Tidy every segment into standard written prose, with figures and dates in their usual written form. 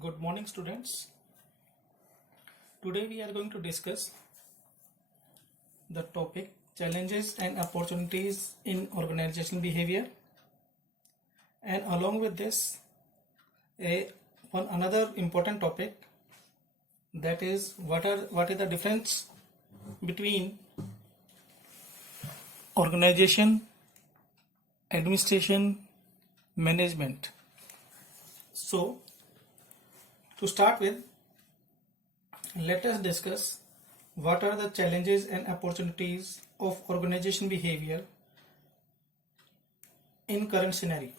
Good morning, students. Today we are going to discuss the topic challenges and opportunities in organizational behavior, and along with this, another important topic, that is what is the difference between organization, administration, management. So, to start with, let us discuss what are the challenges and opportunities of organization behavior in current scenario.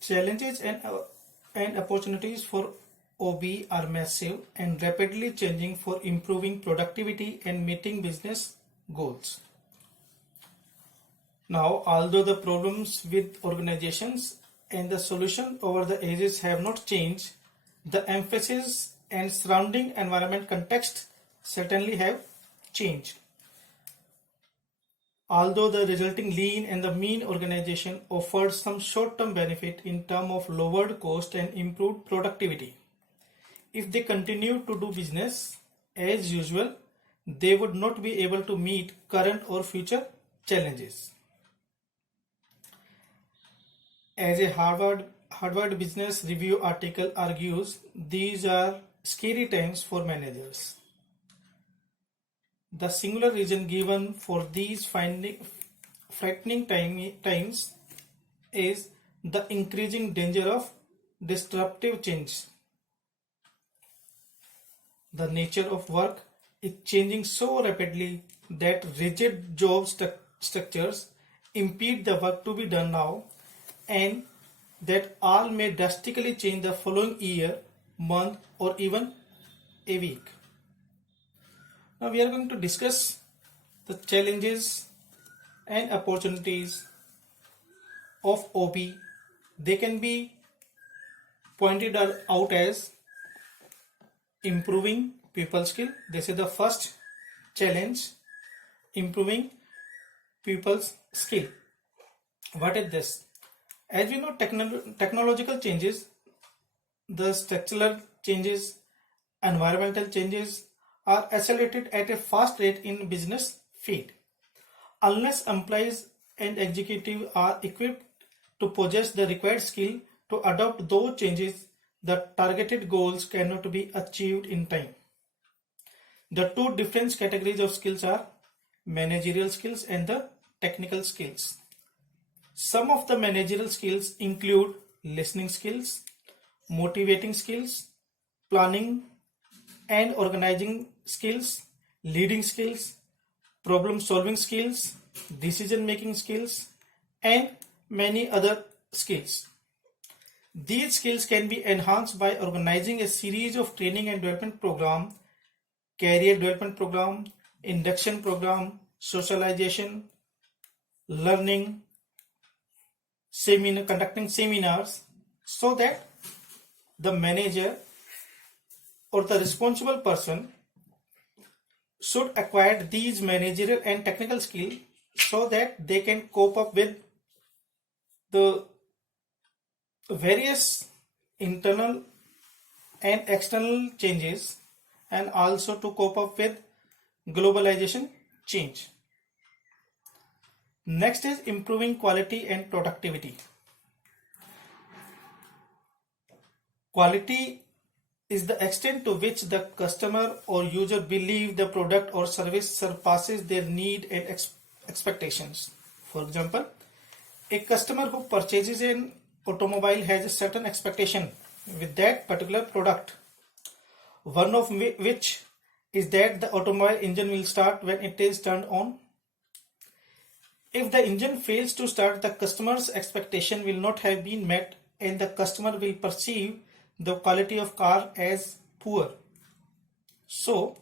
Challenges and opportunities for OB are massive and rapidly changing for improving productivity and meeting business goals. Now, although the problems with organizations and the solution over the ages have not changed, the emphasis and surrounding environment context certainly have changed. Although the resulting lean and the mean organization offered some short-term benefit in terms of lowered cost and improved productivity, if they continue to do business as usual, they would not be able to meet current or future challenges. As a Harvard Business Review article argues, these are scary times for managers. The singular reason given for these frightening times is the increasing danger of disruptive change. The nature of work is changing so rapidly that rigid job structures impede the work to be done now, and that all may drastically change the following year, month, or even a week. Now we are going to discuss the challenges and opportunities of OB. They can be pointed out as improving people skill. This is the first challenge, improving people's skill. What is this? As we know, technological changes, the structural changes, environmental changes are accelerated at a fast rate in business field. Unless employees and executives are equipped to possess the required skill to adopt those changes, the targeted goals cannot be achieved in time. The two different categories of skills are managerial skills and the technical skills. Some of the managerial skills include listening skills, motivating skills, planning and organizing skills, leading skills, problem solving skills, decision making skills, and many other skills. These skills can be enhanced by organizing a series of training and development programs, career development program, induction program, socialization, learning, conducting seminars, so that the manager or the responsible person should acquire these managerial and technical skills so that they can cope up with the various internal and external changes, and also to cope up with globalization change. Next is improving quality and productivity. Quality is the extent to which the customer or user believe the product or service surpasses their need and expectations. For example, a customer who purchases an automobile has a certain expectation with that particular product, one of which is that the automobile engine will start when it is turned on. If the engine fails to start, the customer's expectation will not have been met, and the customer will perceive the quality of car as poor. So,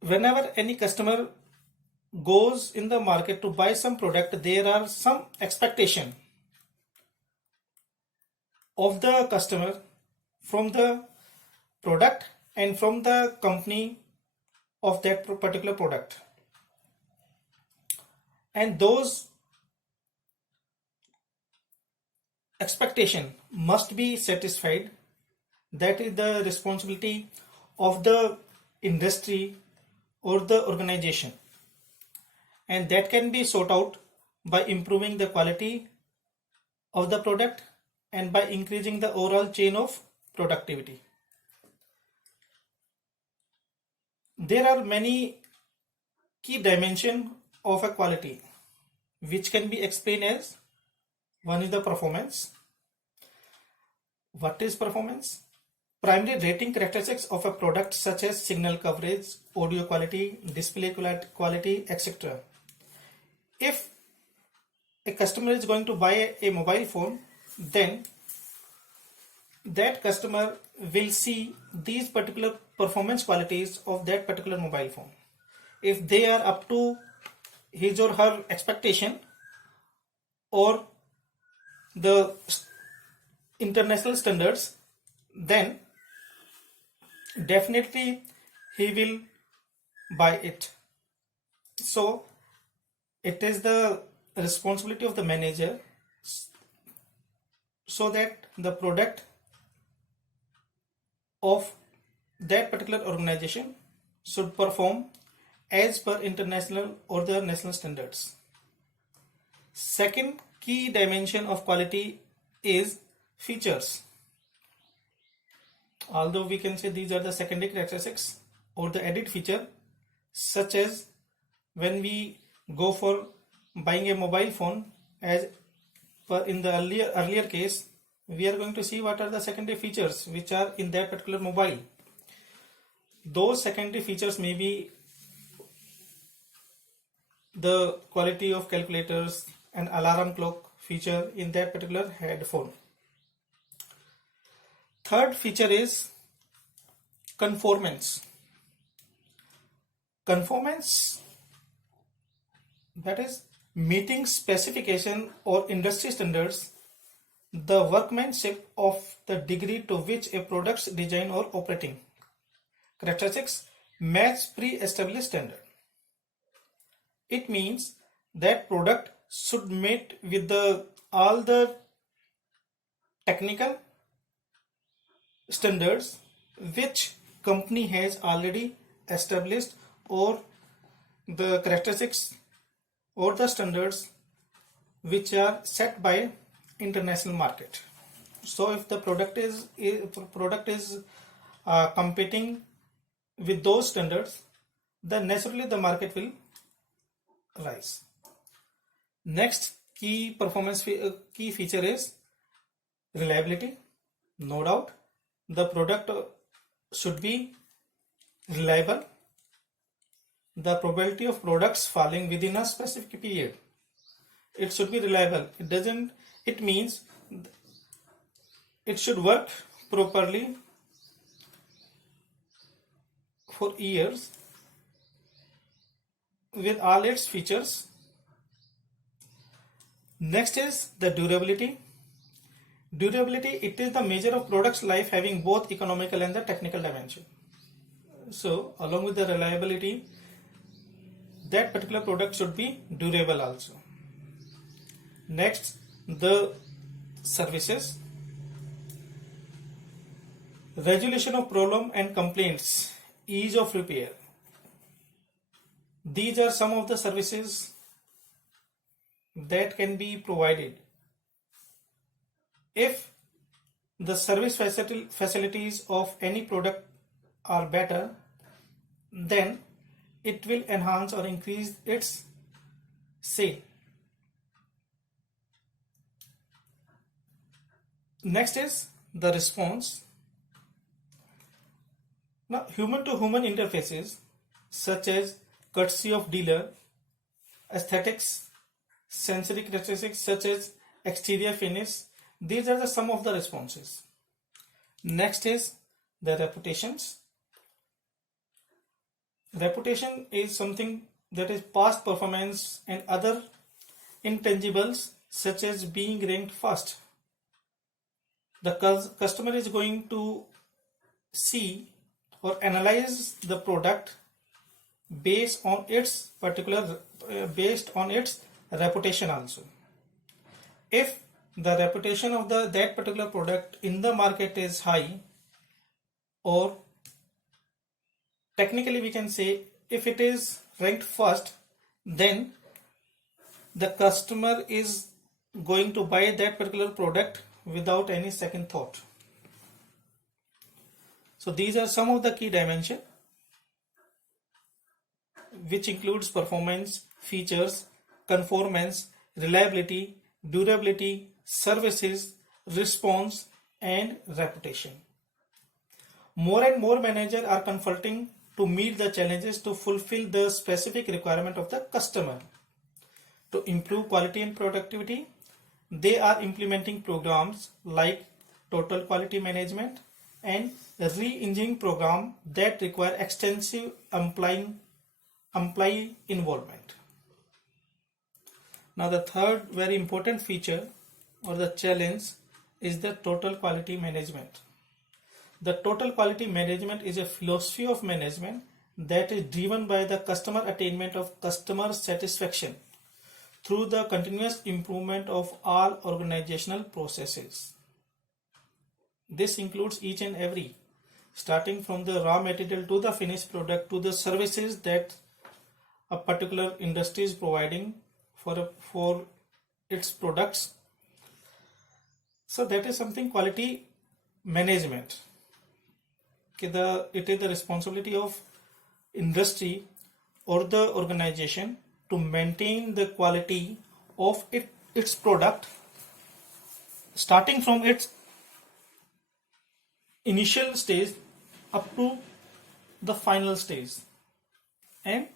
whenever any customer goes in the market to buy some product, there are some expectation of the customer from the product and from the company of that particular product. And those expectation must be satisfied. That is the responsibility of the industry or the organization, and that can be sought out by improving the quality of the product and by increasing the overall chain of productivity. There are many key dimensions of a quality which can be explained as: one is the performance. What is performance? Primary rating characteristics of a product such as signal coverage, audio quality, display quality, etc. If a customer is going to buy a mobile phone, then that customer will see these particular performance qualities of that particular mobile phone. If they are up to his or her expectation or the international standards, then definitely he will buy it. So it is the responsibility of the manager so that the product of that particular organization should perform as per international or the national standards. Second key dimension of quality is features. Although we can say these are the secondary characteristics or the added feature, such as when we go for buying a mobile phone, as per in the earlier case, we are going to see what are the secondary features which are in that particular mobile. Those secondary features may be the quality of calculators and alarm clock feature in that particular headphone. Third feature is conformance. Conformance, that is meeting specification or industry standards, the workmanship of the degree to which a product's design or operating characteristics match pre-established standard. It means that product should meet with all the technical standards which company has already established, or the characteristics or the standards which are set by international market. So if the product is competing with those standards, then naturally the market will rise. Next key performance key feature is reliability. No doubt the product should be reliable. The probability of products falling within a specific period, it should be reliable. It means it should work properly for years with all its features. Next is the durability. Durability, it is the measure of product's life having both economical and the technical dimension. So along with the reliability, that particular product should be durable also. Next, the services. Resolution of problem and complaints, ease of repair. These are some of the services that can be provided. If the service facilities of any product are better, then it will enhance or increase its sale. Next is the response. Now, human to human interfaces such as courtesy of dealer, aesthetics, sensory characteristics such as exterior finish, these are the some of the responses. Next is the reputations. Reputation is something that is past performance and other intangibles such as being ranked first. The customer is going to see or analyze the product based on its reputation also. If the reputation of that particular product in the market is high, or technically we can say if it is ranked first, then the customer is going to buy that particular product without any second thought. So these are some of the key dimensions, which includes performance, features, conformance, reliability, durability, services, response, and reputation. More and more managers are consulting to meet the challenges to fulfill the specific requirement of the customer. To improve quality and productivity, they are implementing programs like total quality management and re-engineering program that require extensive employee involvement. Now the third very important feature or the challenge is the total quality management. The total quality management is a philosophy of management that is driven by the customer attainment of customer satisfaction through the continuous improvement of all organizational processes. This includes each and every, starting from the raw material to the finished product to the services that a particular industry is providing for its products. So that is something quality management. It is the responsibility of industry or the organization to maintain the quality of its product, starting from its initial stage up to the final stage. And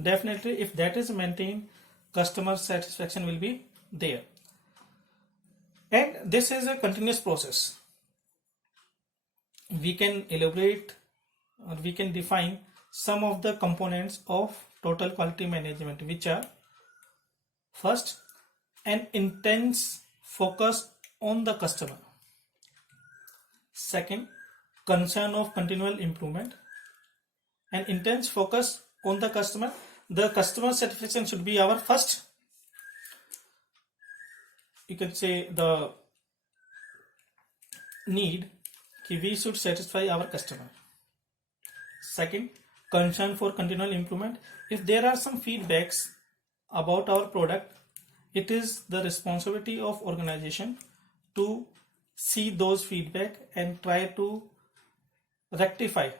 definitely if that is maintained, customer satisfaction will be there. And this is a continuous process. We can elaborate or we can define some of the components of total quality management, which are: first, an intense focus on the customer; second, concern of continual improvement. An intense focus on the customer satisfaction should be our first, you can say, the need. We should satisfy our customer. Second, concern for continual improvement. If there are some feedbacks about our product, it is the responsibility of organization to see those feedback and try to rectify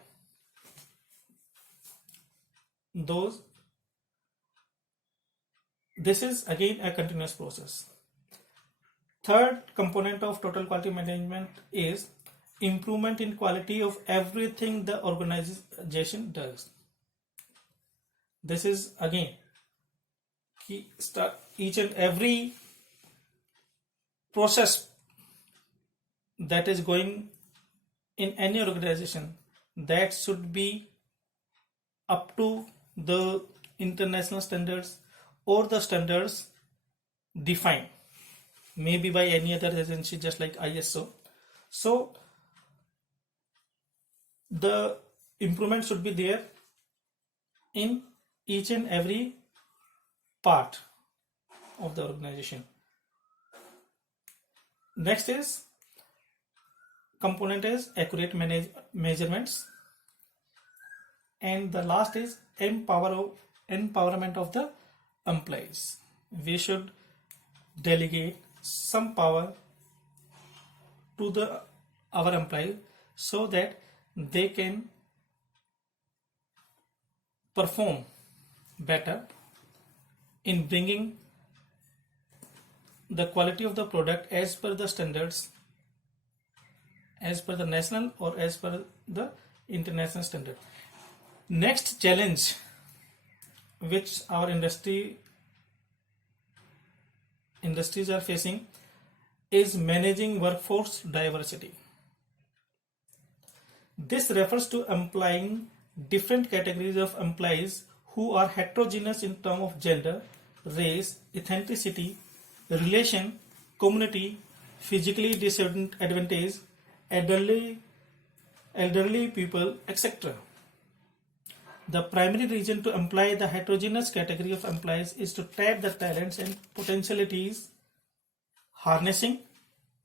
those. This is again a continuous process. Third component of total quality management is improvement in quality of everything the organization does. This is again each and every process that is going in any organization, that should be up to the international standards or the standards defined, maybe by any other agency just like ISO. So the improvement should be there in each and every part of the organization. Next is component is accurate measurements, and the last is empowerment of the employees. We should delegate some power to our employees so that they can perform better in bringing the quality of the product as per the standards, as per the national or as per the international standard. Next challenge which our industries are facing is managing workforce diversity. This refers to employing different categories of employees who are heterogeneous in terms of gender, race, ethnicity, relation, community, physically disadvantaged, elderly people, etc. The primary reason to employ the heterogeneous category of employees is to tap the talents and potentialities, harnessing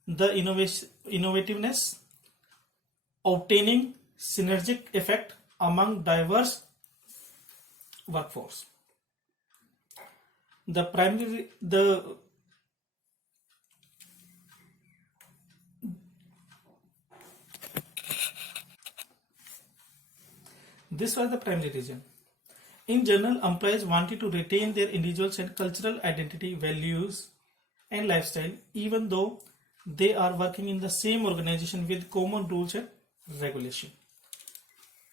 the innovativeness, obtaining synergic effect among diverse workforce. This was the primary reason. In general, employees wanted to retain their individual and cultural identity, values, and lifestyle, even though they are working in the same organization with common rules and regulation.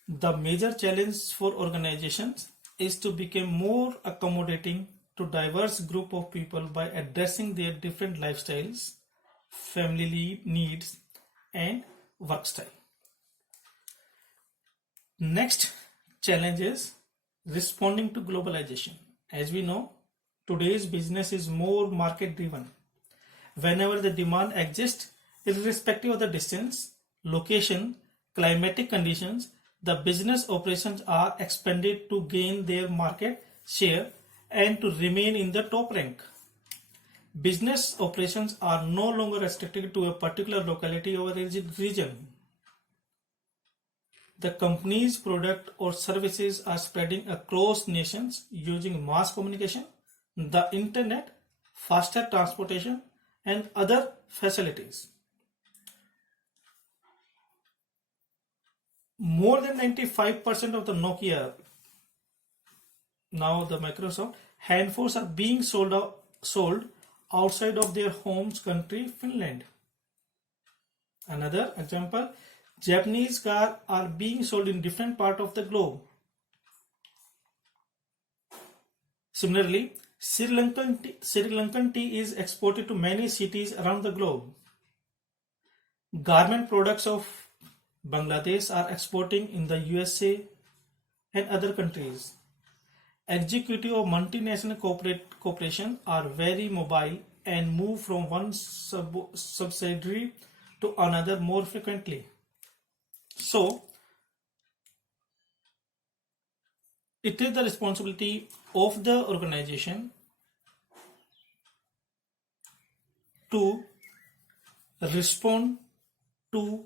The major challenge for organizations is to become more accommodating to diverse group of people by addressing their different lifestyles, family needs, and work style. Next challenge is responding to globalization. As we know, today's business is more market driven. Whenever the demand exists, irrespective of the distance, location, climatic conditions, the business operations are expanded to gain their market share and to remain in the top rank. Business operations are no longer restricted to a particular locality or a region. The company's product or services are spreading across nations using mass communication, the internet, faster transportation, and other facilities. More than 95% of the Nokia, now the Microsoft, handphones are being sold outside of their home country, Finland. Another example, Japanese cars are being sold in different parts of the globe. Similarly, Sri Lankan tea is exported to many cities around the globe. Garment products of Bangladesh are exporting in the USA and other countries. Executive of multinational corporations are very mobile and move from one subsidiary to another more frequently. So, it is the responsibility of the organization to respond to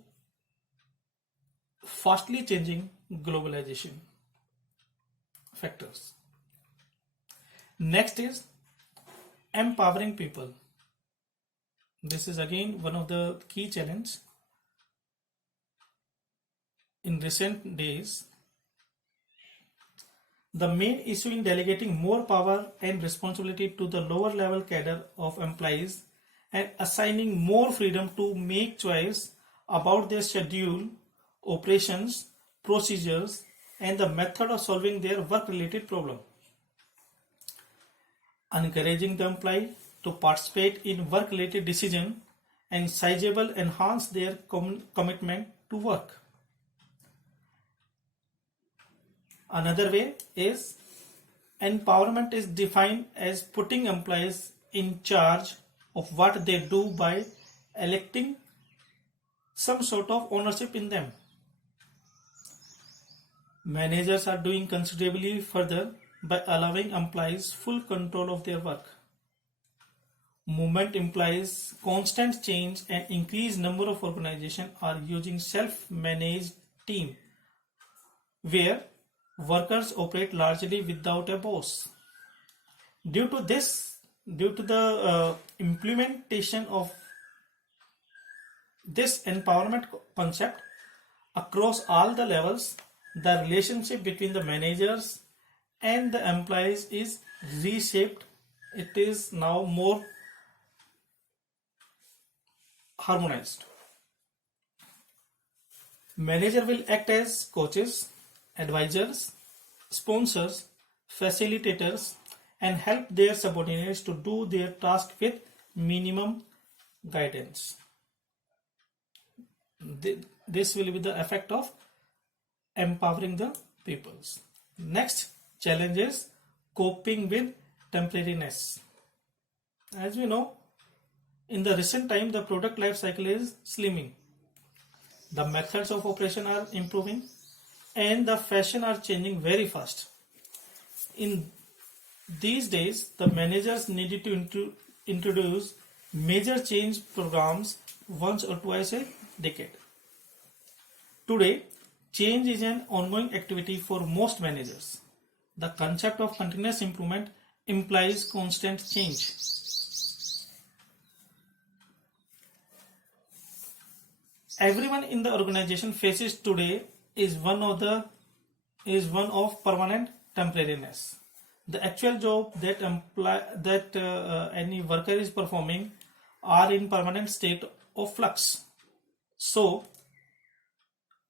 fastly changing globalization factors. Next is empowering people. This is again one of the key challenges. In recent days, the main issue in delegating more power and responsibility to the lower level cadre of employees and assigning more freedom to make choice about their schedule, operations, procedures, and the method of solving their work-related problem. Encouraging the employee to participate in work-related decision and sizable enhance their commitment to work. Another way is empowerment is defined as putting employees in charge of what they do by electing some sort of ownership in them. Managers are doing considerably further by allowing employees full control of their work. Movement implies constant change and increased number of organizations are using self-managed team where workers operate largely without a boss. Due to the implementation of this empowerment concept across all the levels, the relationship between the managers and the employees is reshaped. It is now more harmonized. Manager will act as coaches, advisors, sponsors, facilitators, and help their subordinates to do their task with minimum guidance. This will be the effect of empowering the peoples. Next challenge is coping with temporariness. As we know, in the recent time, the product life cycle is slimming. The methods of operation are improving and the fashion are changing very fast. In these days, the managers needed to introduce major change programs once or twice a decade. Today, change is an ongoing activity for most managers. The concept of continuous improvement implies constant change. Everyone in the organization faces today is one of permanent temporariness. The actual job that any worker is performing are in permanent state of flux. So,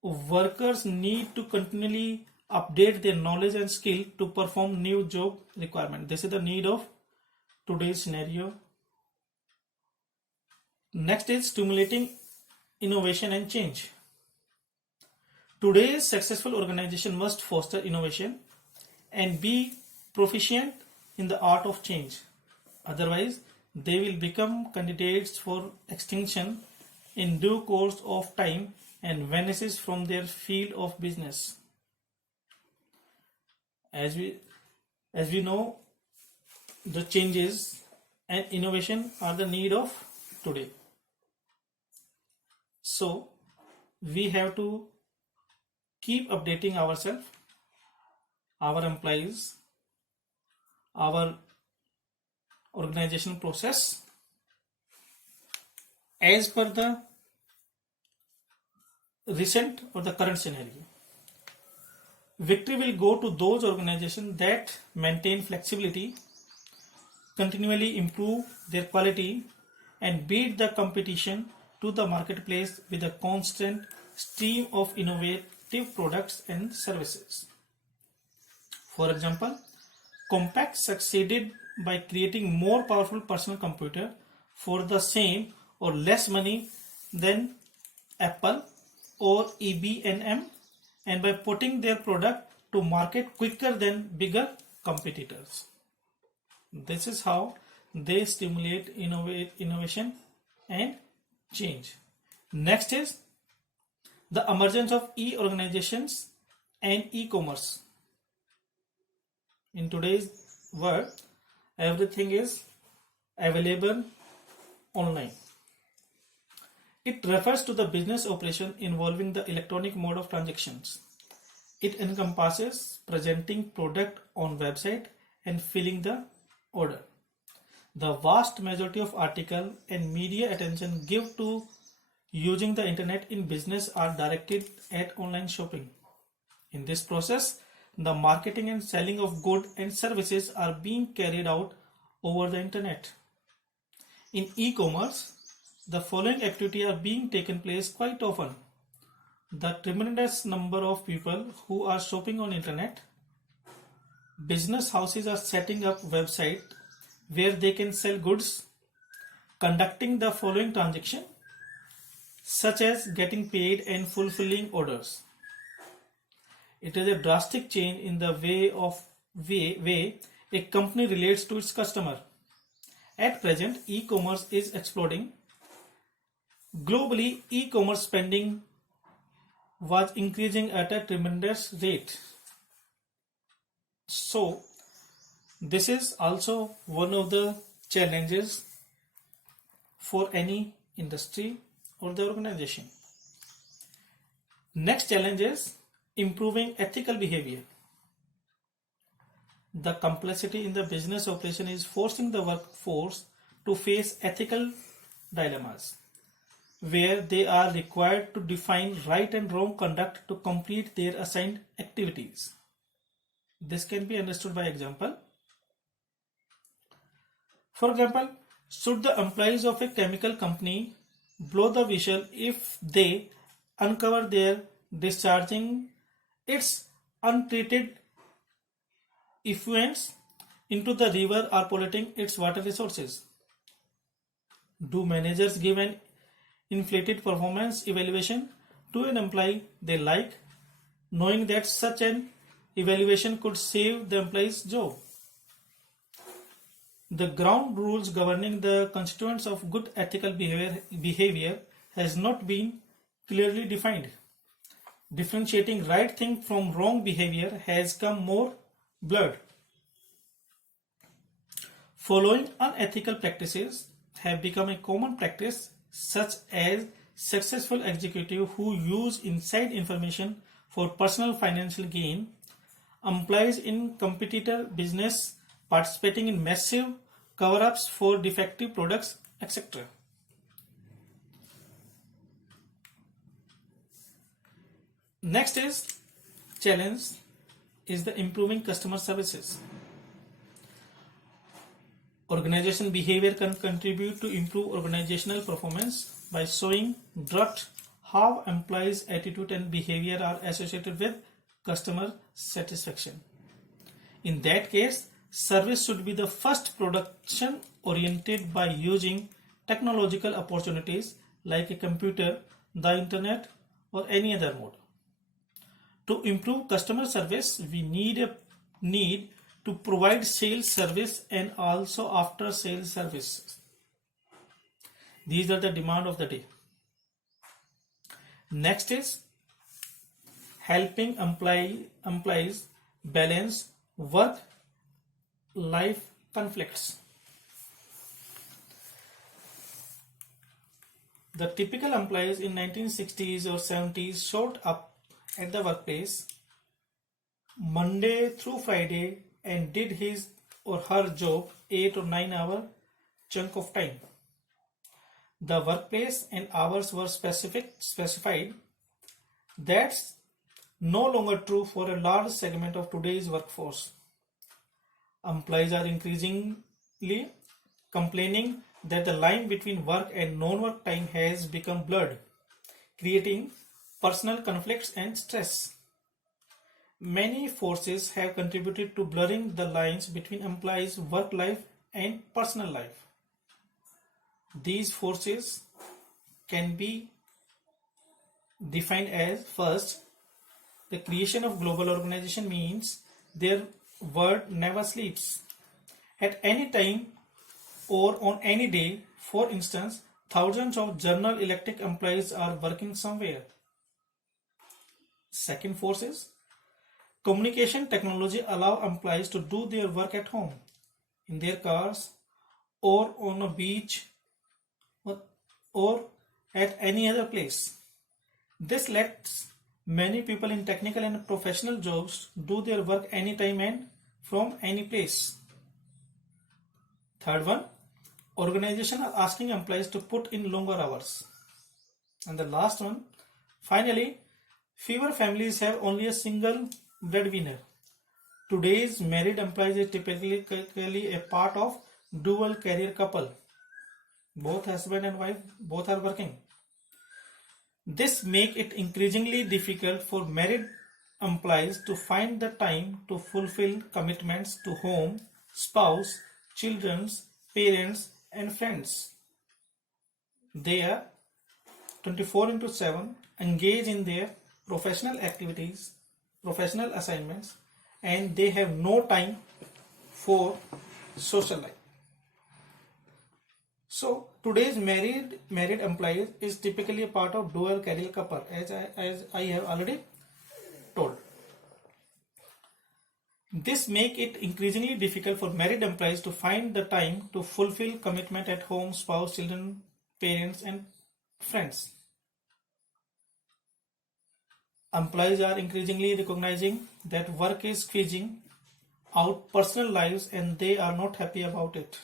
workers need to continually update their knowledge and skill to perform new job requirement. This is the need of today's scenario. Next is stimulating innovation and change. Today's successful organization must foster innovation and be proficient in the art of change. Otherwise, they will become candidates for extinction in due course of time and vanishes from their field of business. As we know, the changes and innovation are the need of today. So we have to keep updating ourselves, our employees, our organizational process as per the recent or the current scenario. Victory will go to those organizations that maintain flexibility, continually improve their quality, and beat the competition to the marketplace with a constant stream of innovative products and services. For example, Compaq succeeded by creating more powerful personal computer for the same or less money than Apple or IBM, and by putting their product to market quicker than bigger competitors. This is how they stimulate innovation and change. Next is the emergence of e-organizations and e-commerce. In today's world, everything is available online. It refers to the business operation involving the electronic mode of transactions. It encompasses presenting product on website and filling the order. The vast majority of article and media attention given to using the internet in business are directed at online shopping. In this process, the marketing and selling of goods and services are being carried out over the internet. In e-commerce, the following activities are being taken place quite often. The tremendous number of people who are shopping on internet. Business houses are setting up websites where they can sell goods, conducting the following transaction, such as getting paid and fulfilling orders. It is a drastic change in the way a company relates to its customer. At present, e-commerce is exploding. Globally, e-commerce spending was increasing at a tremendous rate. So, this is also one of the challenges for any industry or the organization. Next challenge is improving ethical behavior. The complexity in the business operation is forcing the workforce to face ethical dilemmas, where they are required to define right and wrong conduct to complete their assigned activities. This can be understood by example. For example, should the employees of a chemical company blow the whistle if they uncover their discharging its untreated effluents into the river or polluting its water resources? Do managers give an inflated performance evaluation to an employee they like, knowing that such an evaluation could save the employee's job? The ground rules governing the constituents of good ethical behavior has not been clearly defined. Differentiating right thing from wrong behavior has come more blurred. Following unethical practices have become a common practice such as successful executives who use inside information for personal financial gain, employees in competitor business participating in massive cover-ups for defective products, etc. Next is challenge is the improving customer services. Organization behavior can contribute to improve organizational performance by showing direct how employees' attitude and behavior are associated with customer satisfaction. In that case, service should be the first production oriented by using technological opportunities like a computer, the internet, or any other mode. To improve customer service, we need to provide sales service and also after sales services. These are the demand of the day. Next is helping employees balance work life conflicts. The typical employees in 1960s or 70s showed up at the workplace Monday through Friday and did his or her job 8 or 9 hour chunk of time. The workplace and hours were specified. That's no longer true for a large segment of today's workforce. Employees are increasingly complaining that the line between work and non-work time has become blurred, creating personal conflicts and stress. Many forces have contributed to blurring the lines between employees' work life and personal life. These forces can be defined as: first, the creation of global organization means their word never sleeps. At any time or on any day, for instance, thousands of General Electric employees are working somewhere. Second force is communication technology allow employees to do their work at home, in their cars, or on a beach, or at any other place. This lets many people in technical and professional jobs do their work anytime and from any place. Third one, organizations are asking employees to put in longer hours. And the last one, finally, fewer families have only a single breadwinner. Today's married employees are typically a part of dual career couple. Both husband and wife both are working. This makes it increasingly difficult for married employees to find the time to fulfill commitments to home, spouse, children, parents, and friends. They are 24/7 engaged in their professional activities, professional assignments, and they have no time for social life. So today's married employees is typically a part of dual career couple, as I have already told. This makes it increasingly difficult for married employees to find the time to fulfill commitment at home, spouse, children, parents, and friends. Employees are increasingly recognizing that work is squeezing out personal lives and they are not happy about it.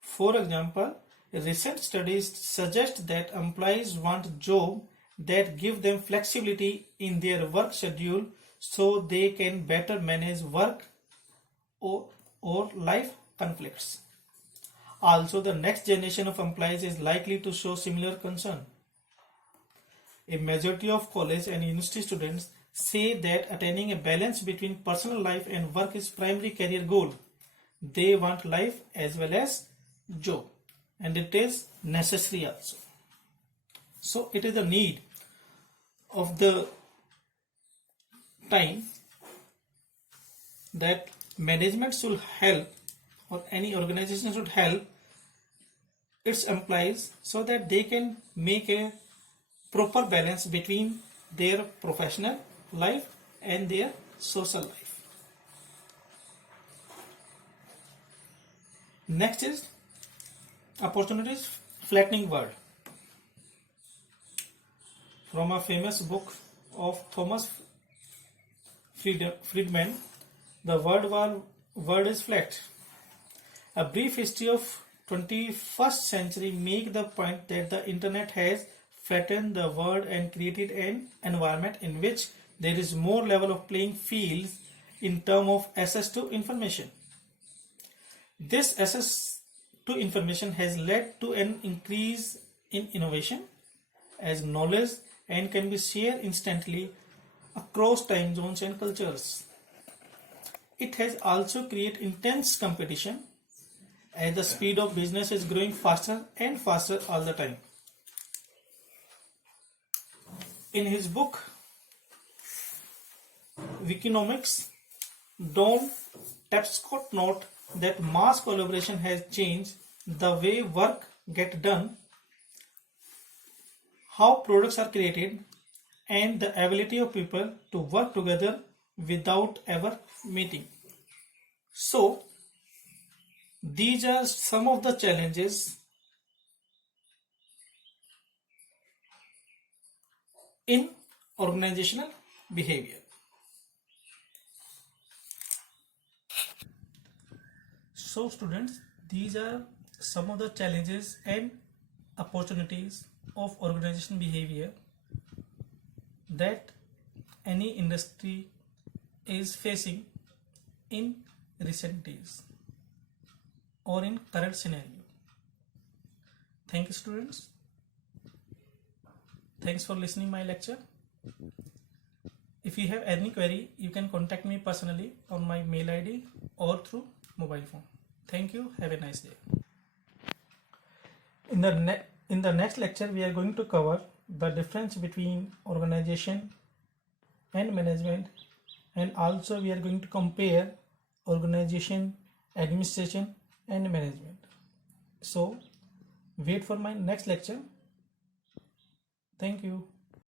For example, recent studies suggest that employees want jobs that give them flexibility in their work schedule so they can better manage work or life conflicts. Also, the next generation of employees is likely to show similar concern. A majority of college and university students say that attaining a balance between personal life and work is primary career goal. They want life as well as job, and it is necessary also. So it is a need of the time that management should help, or any organization should help its employees so that they can make a proper balance between their professional life and their social life. Next is Opportunities, flattening world. From a famous book of Thomas Friedman, the world is flat. A brief history of 21st century make the point that the internet has flattened the world and created an environment in which there is more level of playing fields in terms of access to information. This access to information has led to an increase in innovation as knowledge and can be shared instantly across time zones and cultures. It has also created intense competition as the speed of business is growing faster and faster all the time. In his book Wikinomics, Don Tapscott note that mass collaboration has changed the way work gets done, how products are created, and the ability of people to work together without ever meeting. So, these are some of the challenges in organizational behavior. So students, these are some of the challenges and opportunities of organizational behavior that any industry is facing in recent days or in current scenario. Thank you students. Thanks for listening my lecture. If you have any query, you can contact me personally on my mail ID or through mobile phone. Thank you. Have a nice day. In the next lecture, we are going to cover the difference between organization and management, and also we are going to compare organization, administration, and management. So, wait for my next lecture. Thank you.